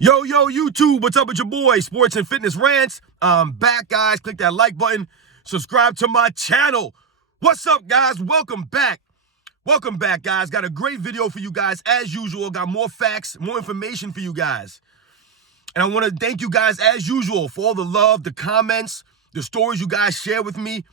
Yo, YouTube, what's up with your boy, Sports and Fitness Rants? I'm back, guys. Click that like button. Subscribe to my channel. What's up, guys? Welcome back. Welcome back, guys. Got a great video for you guys, as usual. Got more facts, more information for you guys. And I want to thank you guys, as usual, for all the love, the comments, the stories you guys share with me.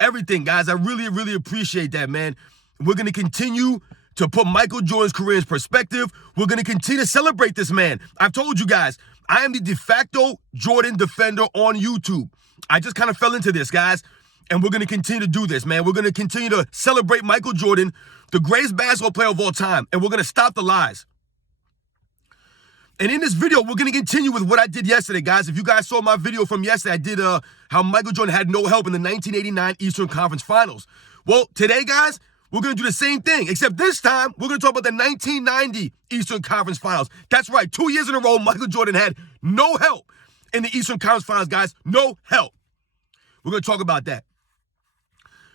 Everything, guys. I really appreciate that, man. We're going to continue to put Michael Jordan's career in perspective. We're going to continue to celebrate this man. I've told you guys, I am the de facto Jordan defender on YouTube. I just kind of fell into this, guys, and we're going to continue to do this, man. We're going to continue to celebrate Michael Jordan, the greatest basketball player of all time, and we're going to stop the lies. And in this video, we're going to continue with what I did yesterday, guys. If you guys saw my video from yesterday, I did how Michael Jordan had no help in the 1989 Eastern Conference Finals. Well, today, guys, we're going to do the same thing, except this time, we're going to talk about the 1990 Eastern Conference Finals. That's right, 2 years in a row, Michael Jordan had no help in the Eastern Conference Finals, guys. No help. We're going to talk about that.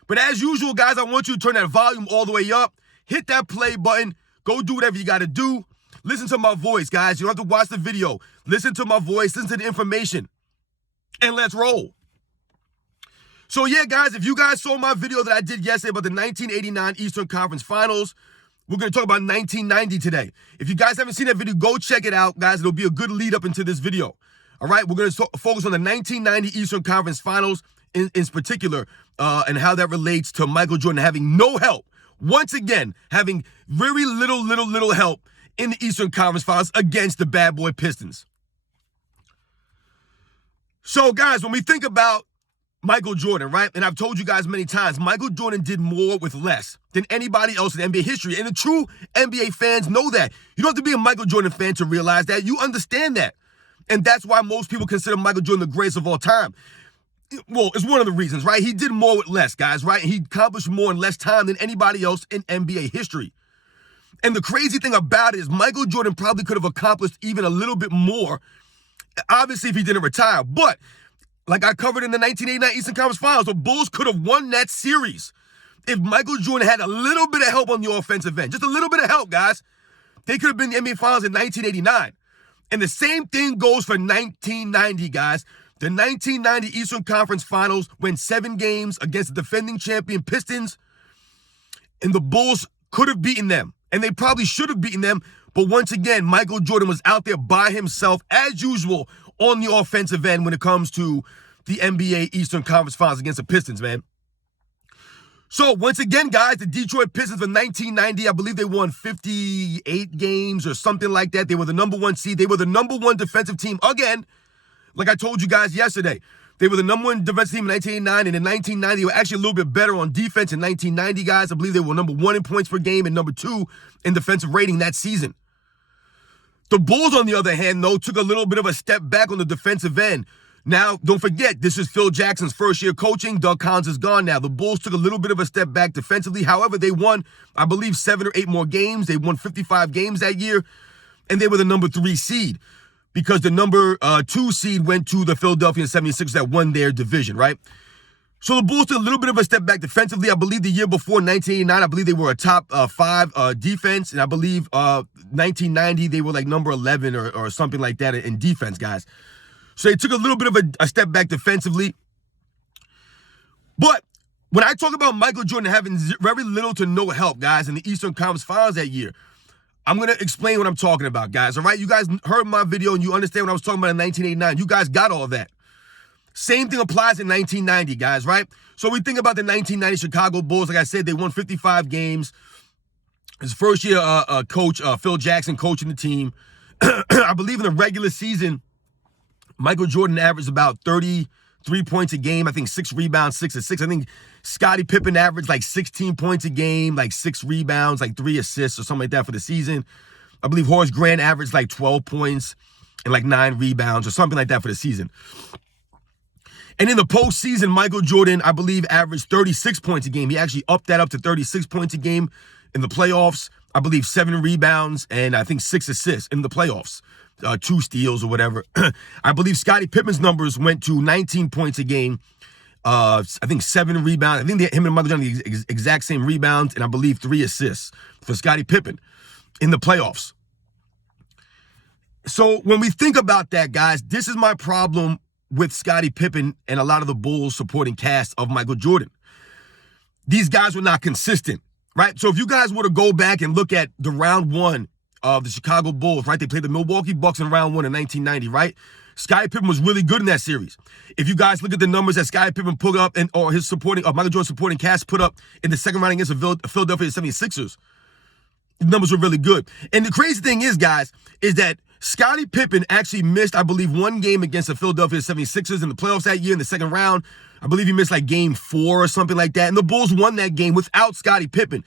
But as usual, guys, I want you to turn that volume all the way up. Hit that play button. Go do whatever you got to do. Listen to my voice, guys. You don't have to watch the video. Listen to my voice. Listen to the information. And let's roll. So, yeah, guys, if you guys saw my video that I did yesterday about the 1989 Eastern Conference Finals, we're going to talk about 1990 today. If you guys haven't seen that video, go check it out, guys. It'll be a good lead up into this video. All right, we're going to focus on the 1990 Eastern Conference Finals in particular and how that relates to Michael Jordan having no help. Once again, having very little help in the Eastern Conference Finals against the bad boy Pistons. So, guys, when we think about Michael Jordan, right? And I've told you guys many times, Michael Jordan did more with less than anybody else in NBA history. And the true NBA fans know that. You don't have to be a Michael Jordan fan to realize that. You understand that. And that's why most people consider Michael Jordan the greatest of all time. Well, it's one of the reasons, right? He did more with less, guys, right? He accomplished more in less time than anybody else in NBA history. And the crazy thing about it is Michael Jordan probably could have accomplished even a little bit more, obviously, if he didn't retire. But like I covered in the 1989 Eastern Conference Finals, the Bulls could have won that series if Michael Jordan had a little bit of help on the offensive end. Just a little bit of help, guys. They could have been in the NBA Finals in 1989. And the same thing goes for 1990, guys. The 1990 Eastern Conference Finals went 7 games against the defending champion Pistons, and the Bulls could have beaten them, and they probably should have beaten them. But once again, Michael Jordan was out there by himself, as usual, on the offensive end when it comes to the NBA Eastern Conference Finals against the Pistons, man. So, once again, guys, the Detroit Pistons in 1990, I believe they won 58 games or something like that. They were the number 1 seed. They were the number 1 defensive team again, like I told you guys yesterday. They were the number 1 defensive team in 1989, and in 1990, they were actually a little bit better on defense in 1990, guys. I believe they were number 1 in points per game and number 2 in defensive rating that season. The Bulls, on the other hand, though, took a little bit of a step back on the defensive end. Now, don't forget, this is Phil Jackson's first year coaching. Doug Collins is gone now. The Bulls took a little bit of a step back defensively. However, they won, I believe, 7 or 8 more games. They won 55 games that year, and they were the number 3 seed because the number 2 seed went to the Philadelphia 76ers that won their division, right? So the Bulls took a little bit of a step back defensively. I believe the year before, 1989, I believe they were a top 5 defense. And I believe 1990, they were like number 11 or something like that in defense, guys. So they took a little bit of a step back defensively. But when I talk about Michael Jordan having very little to no help, guys, in the Eastern Conference Finals that year, I'm going to explain what I'm talking about, guys. All right? You guys heard my video and you understand what I was talking about in 1989. You guys got all that. Same thing applies in 1990, guys, right? So we think about the 1990 Chicago Bulls. Like I said, they won 55 games. His first year coach, Phil Jackson, coaching the team. I believe in the regular season, Michael Jordan averaged about 33 points a game. I think 6 rebounds, 6 assists. I think Scottie Pippen averaged like 16 points a game, like 6 rebounds, like 3 assists or something like that for the season. I believe Horace Grant averaged like 12 points and like 9 rebounds or something like that for the season. And in the postseason, Michael Jordan, I believe, averaged 36 points a game. He actually upped that up to 36 points a game in the playoffs. I believe 7 rebounds and I think 6 assists in the playoffs. 2 steals or whatever. I believe Scottie Pippen's numbers went to 19 points a game. I think 7 rebounds. I think him and Michael Jordan the exact same rebounds, and I believe 3 assists for Scottie Pippen in the playoffs. So when we think about that, guys, this is my problem with Scottie Pippen and a lot of the Bulls supporting cast of Michael Jordan. These guys were not consistent, right? So if you guys were to go back and look at the round one of the Chicago Bulls, right? They played the Milwaukee Bucks in round one in 1990, right? Scottie Pippen was really good in that series. If you guys look at the numbers that Scottie Pippen put up or his supporting, Michael Jordan's supporting cast put up in the second round against the Philadelphia 76ers, the numbers were really good. And the crazy thing is, guys, is that Scottie Pippen actually missed, I believe, one game against the Philadelphia 76ers in the playoffs that year in the second round. I believe he missed like game 4 or something like that. And the Bulls won that game without Scottie Pippen.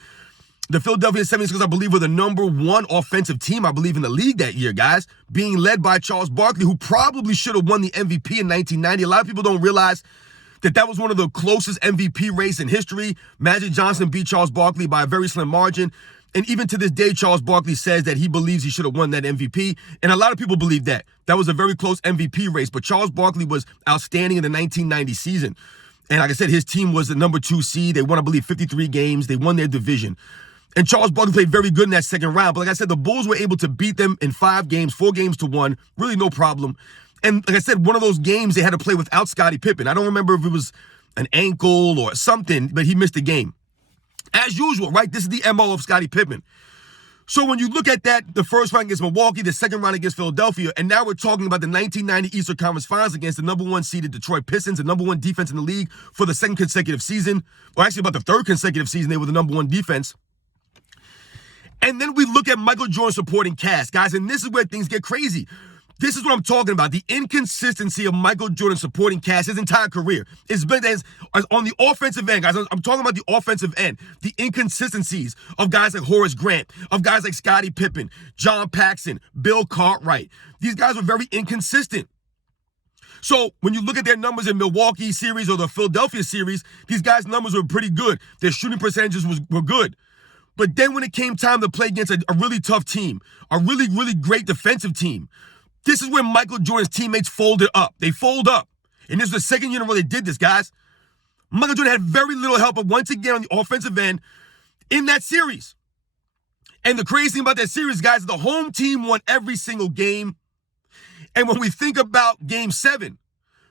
The Philadelphia 76ers, I believe, were the number 1 offensive team, I believe, in the league that year, guys, being led by Charles Barkley, who probably should have won the MVP in 1990. A lot of people don't realize that was one of the closest MVP races in history. Magic Johnson beat Charles Barkley by a very slim margin. And even to this day, Charles Barkley says that he believes he should have won that MVP. And a lot of people believe that. That was a very close MVP race. But Charles Barkley was outstanding in the 1990 season. And like I said, his team was the number 2 seed. They won, I believe, 53 games. They won their division. And Charles Barkley played very good in that second round. But like I said, the Bulls were able to beat them in 5 games, 4 games to 1. Really no problem. And like I said, one of those games they had to play without Scottie Pippen. I don't remember if it was an ankle or something, but he missed the game. As usual, right? This is the MO of Scottie Pippen. So when you look at that, the first round against Milwaukee, the second round against Philadelphia, and now we're talking about the 1990 Eastern Conference Finals against the number 1 seeded Detroit Pistons, the number 1 defense in the league for the second consecutive season, or actually about the third consecutive season, they were the number 1 defense. And then we look at Michael Jordan's supporting cast, guys, and this is where things get crazy. This is what I'm talking about. The inconsistency of Michael Jordan's supporting cast his entire career. It's been as on the offensive end, guys. I'm talking about the offensive end. The inconsistencies of guys like Horace Grant, of guys like Scottie Pippen, John Paxson, Bill Cartwright. These guys were very inconsistent. So when you look at their numbers in Milwaukee series or the Philadelphia series, these guys' numbers were pretty good. Their shooting percentages were good. But then when it came time to play against a really tough team, a really, really great defensive team, this is where Michael Jordan's teammates folded up. They fold up. And this is the second year in a row they did this, guys. Michael Jordan had very little help, but once again on the offensive end in that series. And the crazy thing about that series, guys, is the home team won every single game. And when we think about Game 7,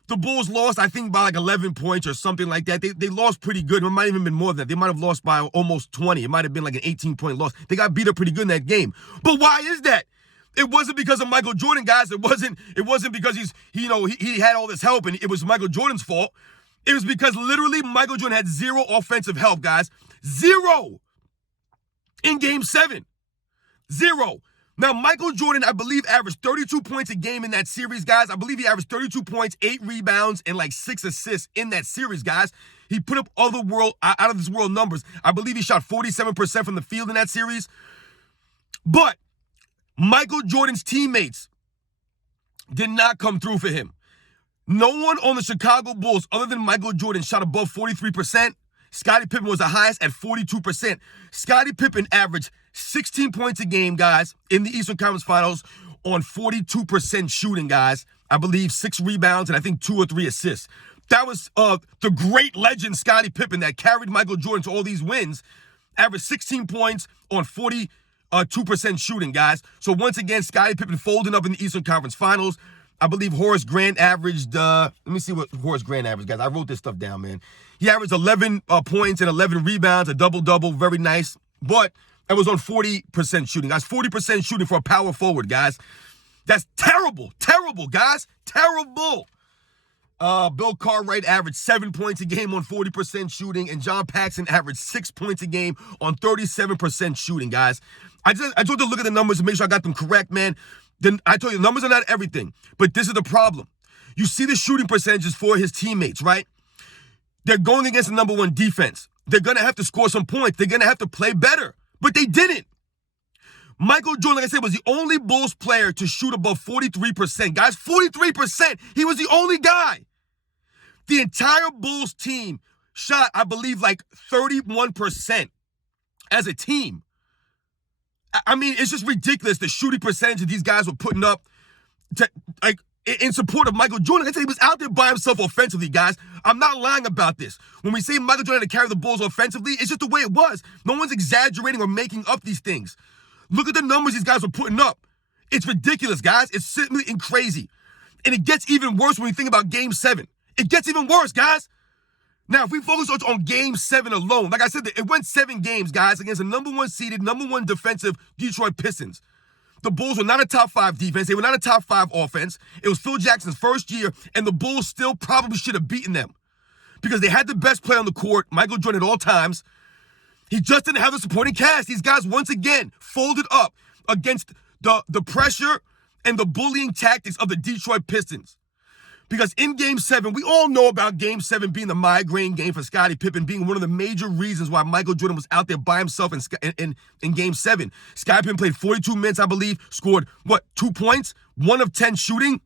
the Bulls lost, I think, by like 11 points or something like that. They lost pretty good. It might have even been more than that. They might have lost by almost 20. It might have been like an 18-point loss. They got beat up pretty good in that game. But why is that? It wasn't because of Michael Jordan, guys. It wasn't because he had all this help and it was Michael Jordan's fault. It was because literally Michael Jordan had 0 offensive help, guys. 0 in Game 7. 0. Now, Michael Jordan, I believe, averaged 32 points a game in that series, guys. I believe he averaged 32 points, 8 rebounds, and like 6 assists in that series, guys. He put up out of this world numbers. I believe he shot 47% from the field in that series. But Michael Jordan's teammates did not come through for him. No one on the Chicago Bulls other than Michael Jordan shot above 43%. Scottie Pippen was the highest at 42%. Scottie Pippen averaged 16 points a game, guys, in the Eastern Conference Finals on 42% shooting, guys. I believe 6 rebounds and I think 2 or 3 assists. That was the great legend Scottie Pippen that carried Michael Jordan to all these wins. Averaged 16 points on 42% shooting, guys. So once again, Scottie Pippen folding up in the Eastern Conference Finals. I believe Horace Grant averaged, let me see what Horace Grant averaged, guys. I wrote this stuff down, man. He averaged 11 points and 11 rebounds, a double-double, very nice. But it was on 40% shooting, guys. 40% shooting for a power forward, guys. That's terrible, guys. Terrible. Bill Cartwright averaged 7 points a game on 40% shooting, and John Paxson averaged 6 points a game on 37% shooting, guys. I told you to look at the numbers and make sure I got them correct, man. Then I told you, the numbers are not everything, but this is the problem. You see the shooting percentages for his teammates, right? They're going against the number 1 defense. They're going to have to score some points. They're going to have to play better, but they didn't. Michael Jordan, like I said, was the only Bulls player to shoot above 43%. Guys, 43%. He was the only guy. The entire Bulls team shot, I believe, like 31% as a team. I mean, it's just ridiculous, the shooting percentage that these guys were putting up in support of Michael Jordan. I said he was out there by himself offensively, guys. I'm not lying about this. When we say Michael Jordan had to carry the Bulls offensively, it's just the way it was. No one's exaggerating or making up these things. Look at the numbers these guys were putting up. It's ridiculous, guys. It's simply crazy. And it gets even worse when you think about Game 7. It gets even worse, guys. Now, if we focus on Game 7 alone, like I said, it went 7 games, guys, against the number 1 seeded, number 1 defensive Detroit Pistons. The Bulls were not a top 5 defense. They were not a top 5 offense. It was Phil Jackson's first year, and the Bulls still probably should have beaten them because they had the best player on the court, Michael Jordan, at all times. He just didn't have the supporting cast. These guys, once again, folded up against the pressure and the bullying tactics of the Detroit Pistons. Because in Game 7, we all know about Game 7 being the migraine game for Scottie Pippen, being one of the major reasons why Michael Jordan was out there by himself in Game 7. Scottie Pippen played 42 minutes, I believe, scored, 2 points? 1 of 10 shooting?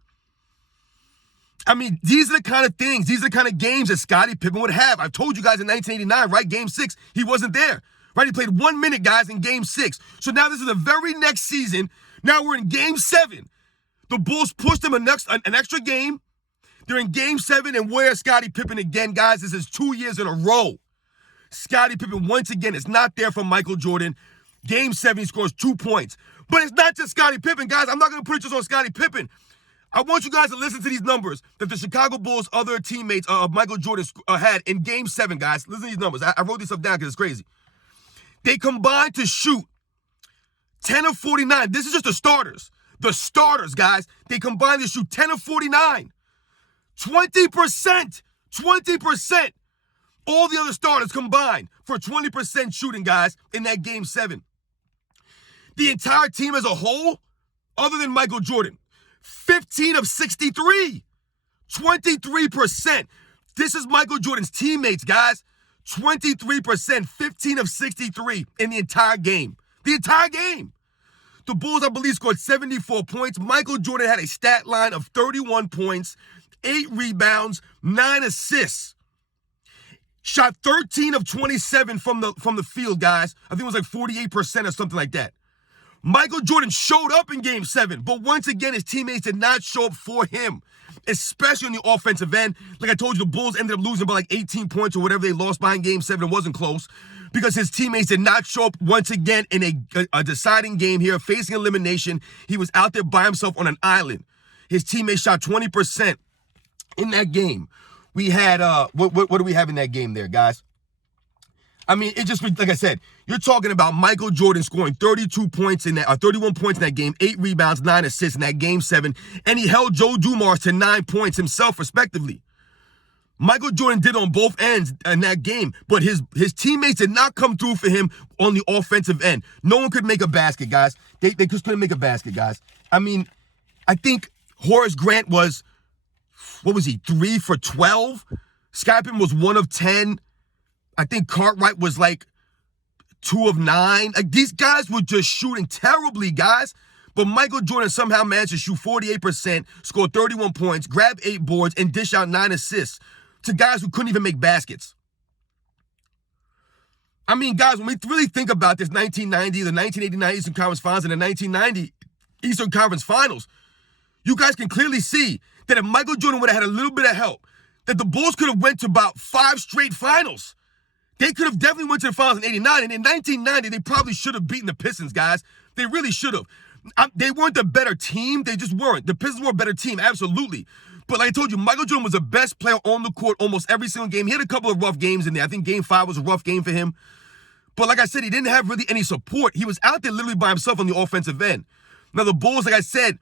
I mean, these are the kind of things, these are the kind of games that Scottie Pippen would have. I've told you guys in 1989, right? Game 6, he wasn't there, right? He played 1 minute, guys, in Game 6. So now this is the very next season. Now we're in Game 7. The Bulls pushed him an extra game. They're in Game 7, and where's Scottie Pippen again, guys? This is 2 years in a row. Scottie Pippen, once again, is not there for Michael Jordan. Game 7, he scores 2 points. But it's not just Scottie Pippen, guys. I'm not going to put it just on Scottie Pippen. I want you guys to listen to these numbers that the Chicago Bulls' other teammates of Michael Jordan had in Game 7, guys. Listen to these numbers. I wrote this stuff down because it's crazy. They combined to shoot 10 of 49. This is just the starters. The starters, guys. They combined to shoot 10 of 49. 20%. 20%. All the other starters combined for 20% shooting, guys, in that Game 7. The entire team as a whole, other than Michael Jordan, 15 of 63. 23%. This is Michael Jordan's teammates, guys. 23%, 15 of 63 in the entire game. The entire game. The Bulls, I believe, scored 74 points. Michael Jordan had a stat line of 31 points, 8 rebounds, 9 assists. Shot 13 of 27 from the field, guys. I think it was like 48% or something like that. Michael Jordan showed up in Game 7, but once again, his teammates did not show up for him, especially on the offensive end. Like I told you, the Bulls ended up losing by like 18 points or whatever they lost by in Game 7. It wasn't close because his teammates did not show up once again in a deciding game here, facing elimination. He was out there by himself on an island. His teammates shot 20%. In that game, we had, what do we have in that game there, guys? I mean, it just, like I said, you're talking about Michael Jordan scoring 31 points in that game, 8 rebounds, 9 assists in that Game 7, and he held Joe Dumars to 9 points himself, respectively. Michael Jordan did on both ends in that game, but his teammates did not come through for him on the offensive end. No one could make a basket, guys. They just couldn't make a basket, guys. I mean, I think Horace Grant was, 3 for 12? Scottie Pippen was 1 of 10. I think Cartwright was like 2 of 9. Like, these guys were just shooting terribly, guys. But Michael Jordan somehow managed to shoot 48%, score 31 points, grab 8 boards, and dish out 9 assists to guys who couldn't even make baskets. I mean, guys, when we really think about this 1990, the 1989 Eastern Conference Finals, and the 1990 Eastern Conference Finals, you guys can clearly see that if Michael Jordan would have had a little bit of help, that the Bulls could have went to about 5 straight finals. They could have definitely went to the finals in 89, and in 1990, they probably should have beaten the Pistons, guys. They really should have. They weren't the better team. They just weren't. The Pistons were a better team, absolutely. But like I told you, Michael Jordan was the best player on the court almost every single game. He had a couple of rough games in there. I think Game 5 was a rough game for him. But like I said, he didn't have really any support. He was out there literally by himself on the offensive end. Now, the Bulls, like I said,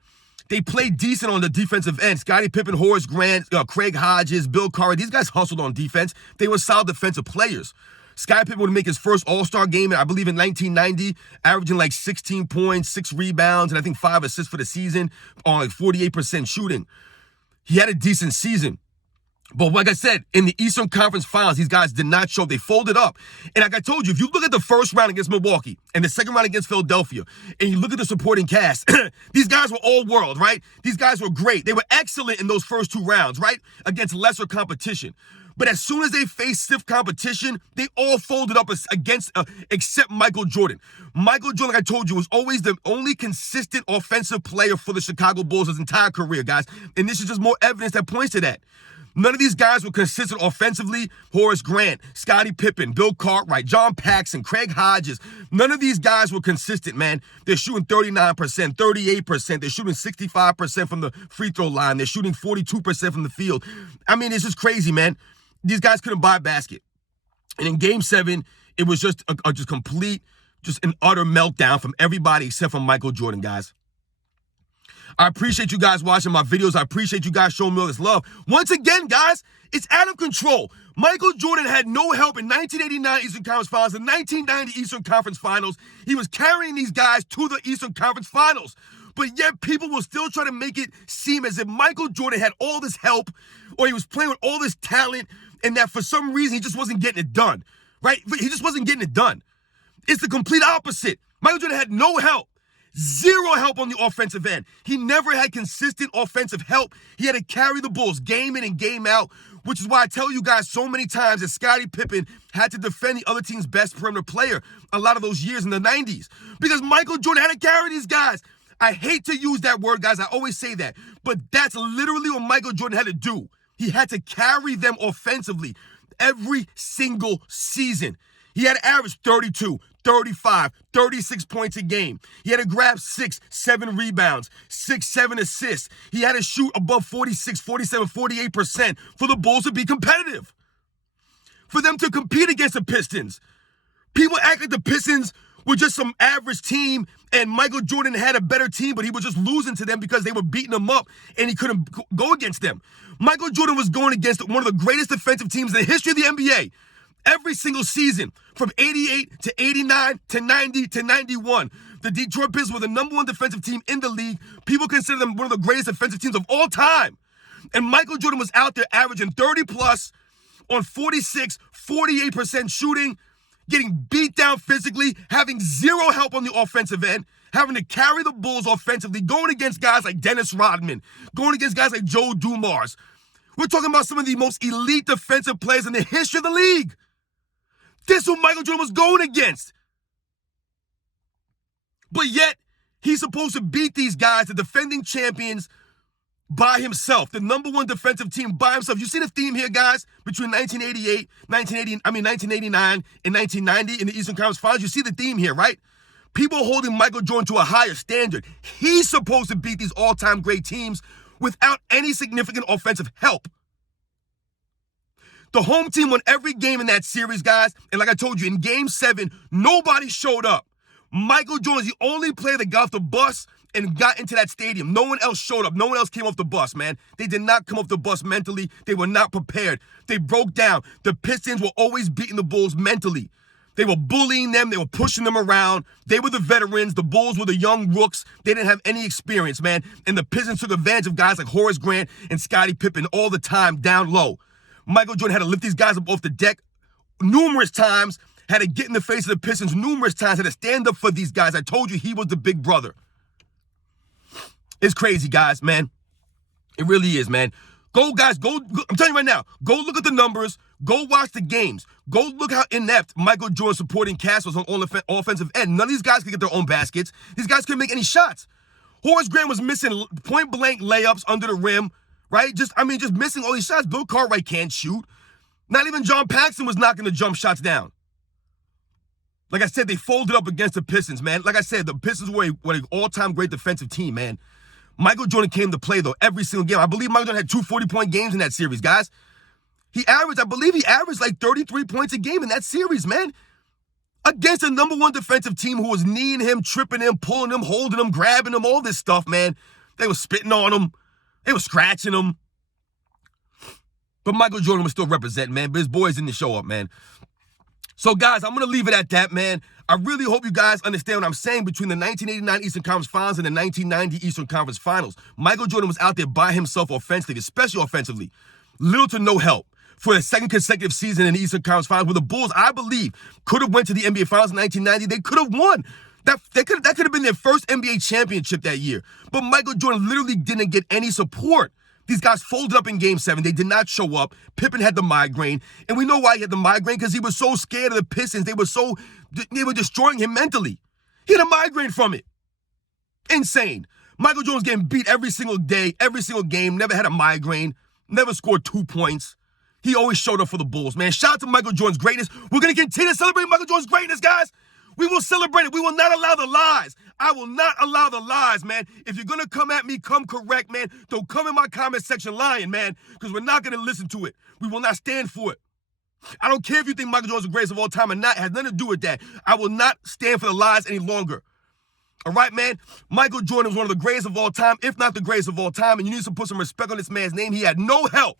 they played decent on the defensive end. Scottie Pippen, Horace Grant, Craig Hodges, Bill Curry. These guys hustled on defense. They were solid defensive players. Scottie Pippen would make his first All-Star game, I believe, in 1990, averaging like 16 points, 6 rebounds, and I think 5 assists for the season on like 48% shooting. He had a decent season. But like I said, in the Eastern Conference Finals, these guys did not show. They folded up. And like I told you, if you look at the first round against Milwaukee and the second round against Philadelphia, and you look at the supporting cast, these guys were all world, right? These guys were great. They were excellent in those first 2 rounds, right? Against lesser competition. But as soon as they faced stiff competition, they all folded up against, except Michael Jordan. Michael Jordan, like I told you, was always the only consistent offensive player for the Chicago Bulls his entire career, guys. And this is just more evidence that points to that. None of these guys were consistent offensively. Horace Grant, Scottie Pippen, Bill Cartwright, John Paxson, Craig Hodges. None of these guys were consistent, man. They're shooting 39%, 38%. They're shooting 65% from the free throw line. They're shooting 42% from the field. I mean, it's just crazy, man. These guys couldn't buy a basket. And in Game 7, it was just a complete, just an utter meltdown from everybody except for Michael Jordan, guys. I appreciate you guys watching my videos. I appreciate you guys showing me all this love. Once again, guys, it's out of control. Michael Jordan had no help in 1989 Eastern Conference Finals and 1990 Eastern Conference Finals. He was carrying these guys to the Eastern Conference Finals. But yet people will still try to make it seem as if Michael Jordan had all this help or he was playing with all this talent and that for some reason he just wasn't getting it done, right? He just wasn't getting it done. It's the complete opposite. Michael Jordan had no help. Zero help on the offensive end. He never had consistent offensive help. He had to carry the Bulls game in and game out, which is why I tell you guys so many times that Scottie Pippen had to defend the other team's best perimeter player a lot of those years in the 90s because Michael Jordan had to carry these guys. I hate to use that word, guys. I always say that. But that's literally what Michael Jordan had to do. He had to carry them offensively every single season. He had to average 32, 35, 36 points a game. He had to grab 6, 7 rebounds, 6, 7 assists. He had to shoot above 46, 47, 48% for the Bulls to be competitive. For them to compete against the Pistons. People act like the Pistons were just some average team and Michael Jordan had a better team, but he was just losing to them because they were beating him up and he couldn't go against them. Michael Jordan was going against one of the greatest defensive teams in the history of the NBA. Every single season, from 88 to 89 to 90 to 91, the Detroit Pistons were the number one defensive team in the league. People consider them one of the greatest defensive teams of all time. And Michael Jordan was out there averaging 30 plus on 46, 48% shooting, getting beat down physically, having zero help on the offensive end, having to carry the Bulls offensively, going against guys like Dennis Rodman, going against guys like Joe Dumars. We're talking about some of the most elite defensive players in the history of the league. This is what Michael Jordan was going against. But yet, he's supposed to beat these guys, the defending champions, by himself. The number one defensive team by himself. You see the theme here, guys? Between 1989 and 1990 in the Eastern Conference Finals. You see the theme here, right? People holding Michael Jordan to a higher standard. He's supposed to beat these all-time great teams without any significant offensive help. The home team won every game in that series, guys. And like I told you, in Game 7, nobody showed up. Michael Jordan is the only player that got off the bus and got into that stadium. No one else showed up. No one else came off the bus, man. They did not come off the bus mentally. They were not prepared. They broke down. The Pistons were always beating the Bulls mentally. They were bullying them. They were pushing them around. They were the veterans. The Bulls were the young rooks. They didn't have any experience, man. And the Pistons took advantage of guys like Horace Grant and Scottie Pippen all the time down low. Michael Jordan had to lift these guys up off the deck numerous times, had to get in the face of the Pistons numerous times, had to stand up for these guys. I told you he was the big brother. It's crazy, guys, man. It really is, man. Go, guys, go. I'm telling you right now, go look at the numbers. Go watch the games. Go look how inept Michael Jordan's supporting cast was on offensive end. None of these guys could get their own baskets. These guys couldn't make any shots. Horace Grant was missing point-blank layups under the rim. Right? Just missing all these shots. Bill Cartwright can't shoot. Not even John Paxson was knocking the jump shots down. Like I said, they folded up against the Pistons, man. Like I said, the Pistons were an all-time great defensive team, man. Michael Jordan came to play, though, every single game. I believe Michael Jordan had 2 40-point games in that series, guys. I believe he averaged like 33 points a game in that series, man. Against a number one defensive team who was kneeing him, tripping him, pulling him, holding him, grabbing him, all this stuff, man. They were spitting on him. They were scratching him. But Michael Jordan was still representing, man. But his boys didn't show up, man. So, guys, I'm going to leave it at that, man. I really hope you guys understand what I'm saying between the 1989 Eastern Conference Finals and the 1990 Eastern Conference Finals. Michael Jordan was out there by himself offensively, especially offensively. Little to no help for a second consecutive season in the Eastern Conference Finals where the Bulls, I believe, could have went to the NBA Finals in 1990. They could have won. That could have been their first NBA championship that year. But Michael Jordan literally didn't get any support. These guys folded up in Game 7. They did not show up. Pippen had the migraine. And we know why he had the migraine, because he was so scared of the Pistons. They were destroying him mentally. He had a migraine from it. Insane. Michael Jordan was getting beat every single day, every single game, never had a migraine. Never scored 2 points. He always showed up for the Bulls, man. Shout out to Michael Jordan's greatness. We're going to continue to celebrate Michael Jordan's greatness, guys. We will celebrate it. We will not allow the lies. I will not allow the lies, man. If you're going to come at me, come correct, man. Don't come in my comment section lying, man, because we're not going to listen to it. We will not stand for it. I don't care if you think Michael Jordan's the greatest of all time or not. It has nothing to do with that. I will not stand for the lies any longer. All right, man? Michael Jordan was one of the greatest of all time, if not the greatest of all time, and you need to put some respect on this man's name. He had no help.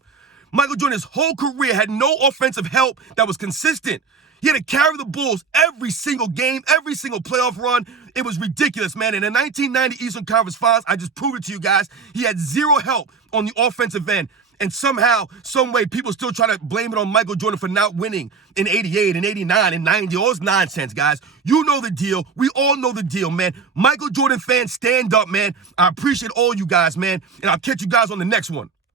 Michael Jordan's whole career had no offensive help that was consistent. He had to carry the Bulls every single game, every single playoff run. It was ridiculous, man. In the 1990 Eastern Conference Finals, I just proved it to you guys, he had zero help on the offensive end. And somehow, some way, people still try to blame it on Michael Jordan for not winning in 88 and 89 and 90. All this nonsense, guys. You know the deal. We all know the deal, man. Michael Jordan fans, stand up, man. I appreciate all you guys, man. And I'll catch you guys on the next one.